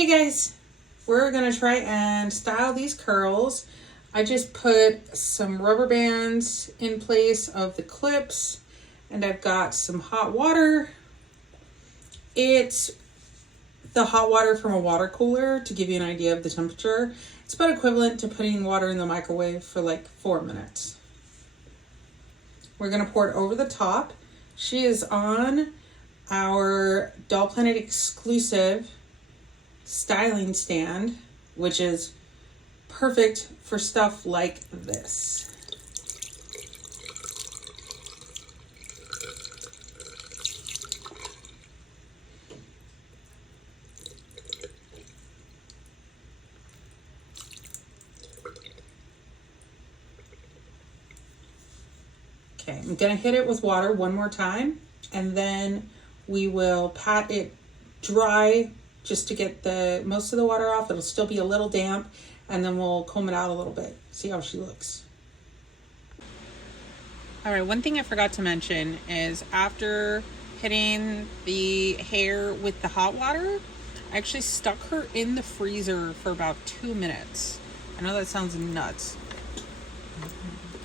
Hey guys, we're gonna try and style these curls. I just put some rubber bands in place of the clips and I've got some hot water. It's the hot water from a water cooler to give you an idea of the temperature. It's about equivalent to putting water in the microwave for like 4 minutes. We're gonna pour it over the top. She is on our Doll Planet exclusive styling stand, which is perfect for stuff like this. Okay, I'm gonna hit it with water one more time, and then we will pat it dry just to get the most of the water off. It'll still be a little damp, and then we'll comb it out a little bit. See how she looks. All right, one thing I forgot to mention is after hitting the hair with the hot water, I actually stuck her in the freezer for about 2 minutes. I know that sounds nuts,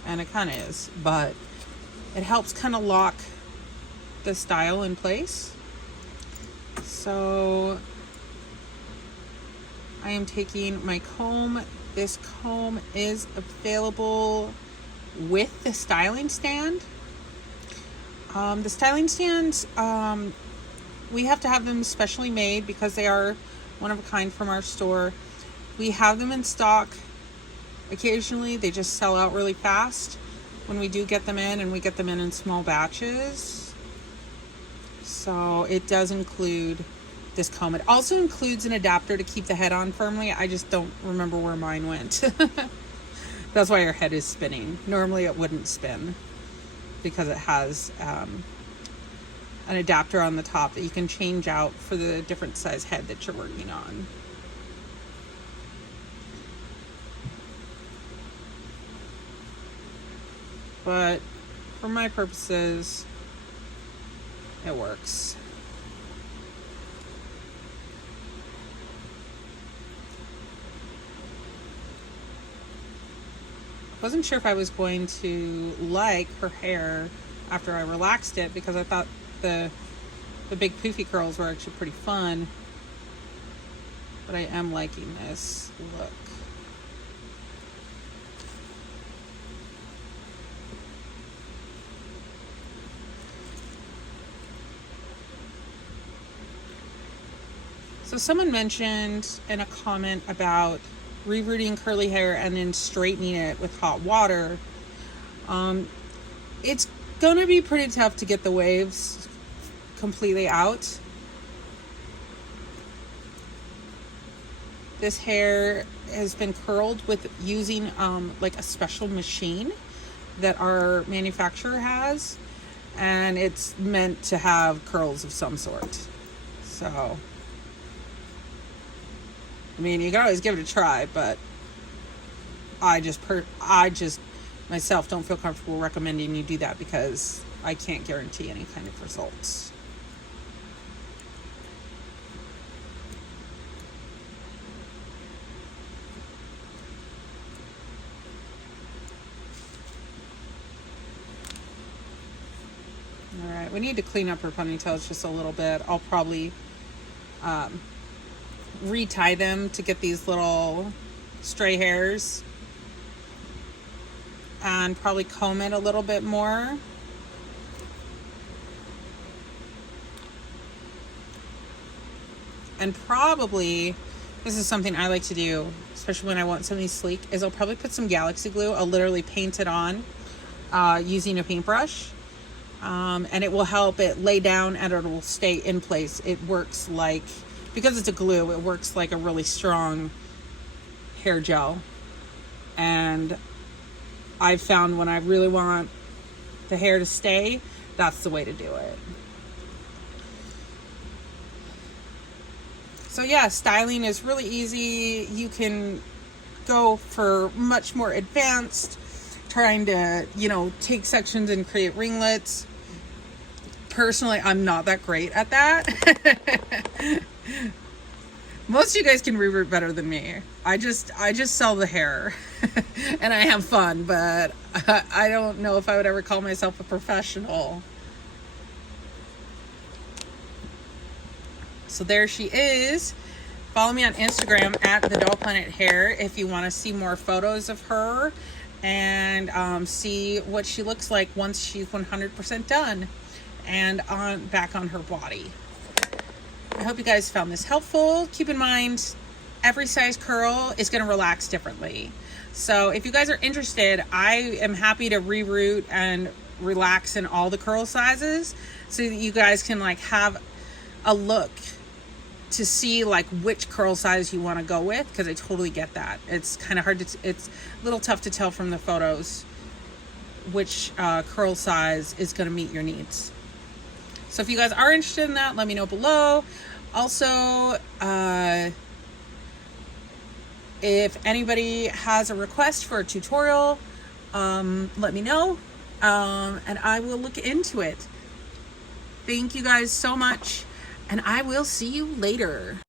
and it kind of is, but it helps kind of lock the style in place. So I am taking my comb. This comb is available with the styling stand. The styling stands, we have to have them specially made because they are one of a kind from our store. We have them in stock. Occasionally they just sell out really fast when we do get them in, and we get them in small batches. So it does include this comb. It also includes an adapter to keep the head on firmly. I just don't remember where mine went. That's why our head is spinning. Normally it wouldn't spin because it has an adapter on the top that you can change out for the different size head that you're working on. But for my purposes, it works. I wasn't sure if I was going to like her hair after I relaxed it, because I thought the big poofy curls were actually pretty fun. But I am liking this look. So someone mentioned in a comment about rerooting curly hair and then straightening it with hot water. It's gonna be pretty tough to get the waves completely out. This hair has been curled with using like a special machine that our manufacturer has, and it's meant to have curls of some sort. So I mean, you can always give it a try, but I just myself don't feel comfortable recommending you do that because I can't guarantee any kind of results. All right, we need to clean up her ponytails just a little bit. I'll probably retie them to get these little stray hairs, and probably comb it a little bit more. And probably, this is something I like to do, especially when I want something sleek, is I'll probably put some Galaxy glue. I'll literally paint it on using a paintbrush, and it will help it lay down and it will stay in place. It works like, because it's a glue, it works like a really strong hair gel. And I've found when I really want the hair to stay, that's the way to do it. So yeah, styling is really easy. You can go for much more advanced, trying to, take sections and create ringlets. Personally, I'm not that great at that. Most of you guys can reroot better than me. I just sell the hair and I have fun, but I don't know if I would ever call myself a professional. So there she is. Follow me on Instagram at the Doll Planet Hair if you want to see more photos of her and see what she looks like once she's 100% done and back on her body. I hope you guys found this helpful. Keep in mind, every size curl is going to relax differently. So if you guys are interested, I am happy to reroot and relax in all the curl sizes so that you guys can like have a look to see like which curl size you want to go with, because I totally get that. It's kind of hard to, it's a little tough to tell from the photos which curl size is going to meet your needs. So if you guys are interested in that, let me know below. Also, if anybody has a request for a tutorial, let me know, and I will look into it. Thank you guys so much, and I will see you later.